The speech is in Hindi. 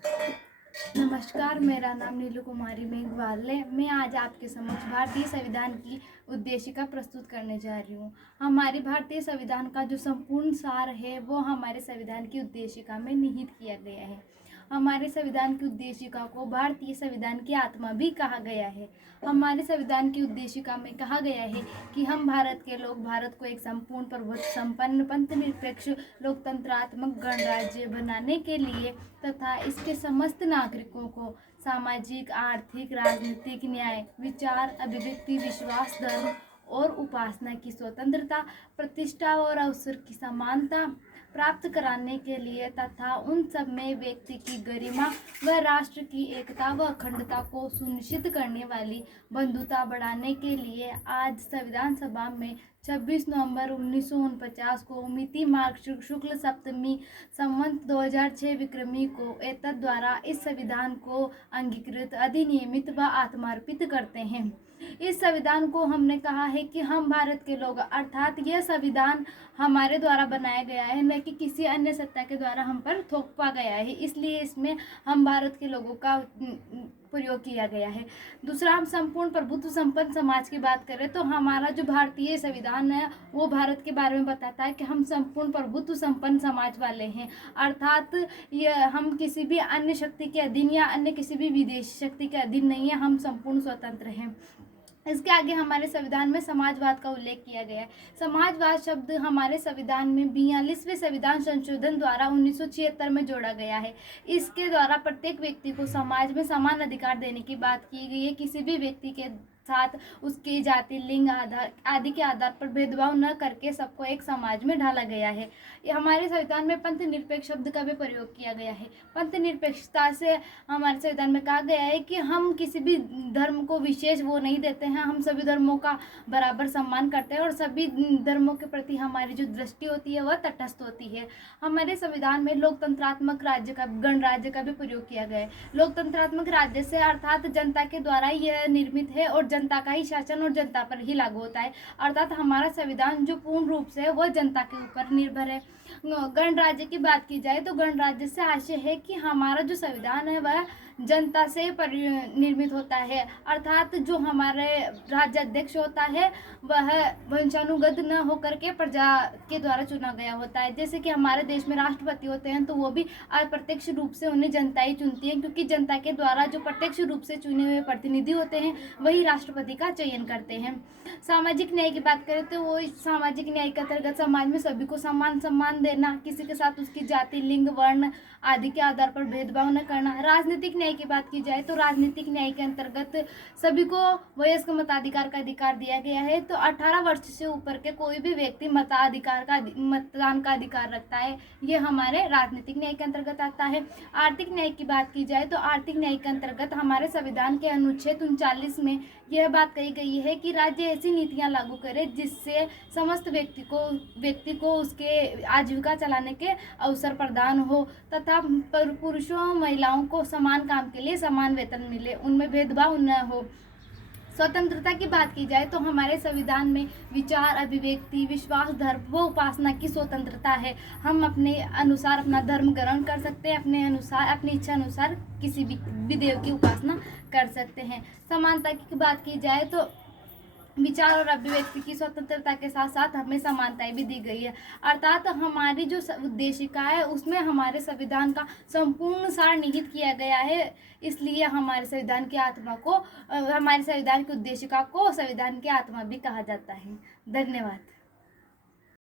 नमस्कार, मेरा नाम नीलू कुमारी मेघवाल है। मैं आज आपके समक्ष भारतीय संविधान की उद्देशिका प्रस्तुत करने जा रही हूँ। हमारे भारतीय संविधान का जो संपूर्ण सार है वो हमारे संविधान की उद्देशिका में निहित किया गया है। हमारे संविधान की उद्देशिका को भारतीय संविधान की आत्मा भी कहा गया है। हमारे संविधान की उद्देशिका में कहा गया है कि हम भारत के लोग भारत को एक संपूर्ण प्रभुत्व संपन्न पंथनिरपेक्ष लोकतंत्रात्मक गणराज्य बनाने के लिए तथा इसके समस्त नागरिकों को सामाजिक, आर्थिक, राजनीतिक न्याय, विचार, अभिव्यक्ति, विश्वास, धर्म और उपासना की स्वतंत्रता, प्रतिष्ठा और अवसर की समानता प्राप्त कराने के लिए तथा उन सब में व्यक्ति की गरिमा व राष्ट्र की एकता व अखंडता को सुनिश्चित करने वाली बंधुता बढ़ाने के लिए आज संविधान सभा में 26 नवंबर 1949 को मिति माघ शुक्ल सप्तमी संवत 2006 विक्रमी को एतद द्वारा इस संविधान को अंगीकृत, अधिनियमित व आत्मार्पित करते हैं। इस संविधान को हमने कहा है कि हम भारत के लोग, अर्थात यह संविधान हमारे द्वारा बनाया गया है, न कि किसी अन्य सत्ता के द्वारा हम पर थोपा गया है। इसलिए इसमें हम भारत के लोगों का प्रयोग किया गया है। दूसरा, हम संपूर्ण प्रभुत्व संपन्न समाज की बात करें तो हमारा जो भारतीय संविधान है वो भारत के बारे में बताता है कि हम संपूर्ण प्रभुत्व संपन्न समाज वाले हैं, अर्थात यह हम किसी भी अन्य शक्ति के अधीन या अन्य किसी भी विदेशी शक्ति के अधीन नहीं है, हम संपूर्ण स्वतंत्र हैं। इसके आगे हमारे संविधान में समाजवाद का उल्लेख किया गया है। समाजवाद शब्द हमारे संविधान में 42वें संविधान संशोधन द्वारा 1976 में जोड़ा गया है। इसके द्वारा प्रत्येक व्यक्ति को समाज में समान अधिकार देने की बात की गई है। किसी भी व्यक्ति के साथ उसकी जाति, लिंग आदि के आधार पर भेदभाव न करके सबको एक समाज में ढाला गया है। हमारे संविधान में पंथ निरपेक्ष शब्द का भी प्रयोग किया गया है। पंथ निरपेक्षता से हमारे संविधान में कहा गया है कि हम किसी भी धर्म को विशेष वो नहीं देते हैं, हम सभी धर्मों का बराबर सम्मान करते हैं और सभी धर्मों के प्रति हमारी जो दृष्टि होती है वह तटस्थ होती है। हमारे संविधान में लोकतंत्रात्मक राज्य का, गणराज्य का भी प्रयोग किया गया है। लोकतंत्रात्मक राज्य से अर्थात जनता के द्वारा यह निर्मित है और जनता का ही शासन और जनता पर ही लागू होता है, अर्थात हमारा संविधान जो पूर्ण रूप से है वह जनता के ऊपर निर्भर है। गणराज्य की बात की जाए तो गणराज्य से आशय है कि हमारा जो संविधान है वह जनता से निर्मित होता है, अर्थात जो हमारे राज्य अध्यक्ष होता है वह वंशानुगत न होकर के प्रजा के द्वारा चुना गया होता है। जैसे कि हमारे देश में राष्ट्रपति होते हैं तो वो भी अप्रत्यक्ष रूप से उन्हें जनता ही चुनती है, क्योंकि जनता के द्वारा जो प्रत्यक्ष रूप से चुने हुए प्रतिनिधि होते हैं वही राष्ट्रपति का चयन करते हैं। सामाजिक न्याय की बात करें तो वो सामाजिक न्याय के अंतर्गत समाज में सभी को समान सम्मान देना, किसी के साथ उसकी जाति, लिंग, वर्ण आदि के आधार पर भेदभाव न करना। राजनीतिक न्याय की बात की जाए तो राजनीतिक न्याय के अंतर्गत सभी को वयस्क मताधिकार का अधिकार दिया गया है, तो 18 वर्ष से ऊपर के कोई भी व्यक्ति मतदान का अधिकार रखता है। ये हमारे राजनीतिक न्याय के अंतर्गत आता है। आर्थिक न्याय की बात की जाए तो आर्थिक न्याय के अंतर्गत हमारे संविधान के अनुच्छेद 39 में यह बात कही गई है कि राज्य ऐसी नीतियां लागू करे जिससे समस्त व्यक्ति को उसके आजीविका चलाने के अवसर प्रदान हो तथा पुरुषों महिलाओं को समान काम के लिए समान वेतन मिले, उनमें भेदभाव न हो। स्वतंत्रता की बात की जाए तो हमारे संविधान में विचार, अभिव्यक्ति, विश्वास, धर्म व उपासना की स्वतंत्रता है। हम अपने अनुसार अपना धर्म ग्रहण कर सकते हैं, अपने अनुसार, अपनी इच्छा अनुसार किसी भी देव की उपासना कर सकते हैं। समानता की बात की जाए तो विचार और अभिव्यक्ति की स्वतंत्रता के साथ साथ हमें समानताएं भी दी गई है, अर्थात हमारी जो उद्देशिका है उसमें हमारे संविधान का संपूर्ण सार निहित किया गया है। इसलिए हमारे संविधान की आत्मा को, हमारे संविधान की उद्देशिका को संविधान की आत्मा भी कहा जाता है। धन्यवाद।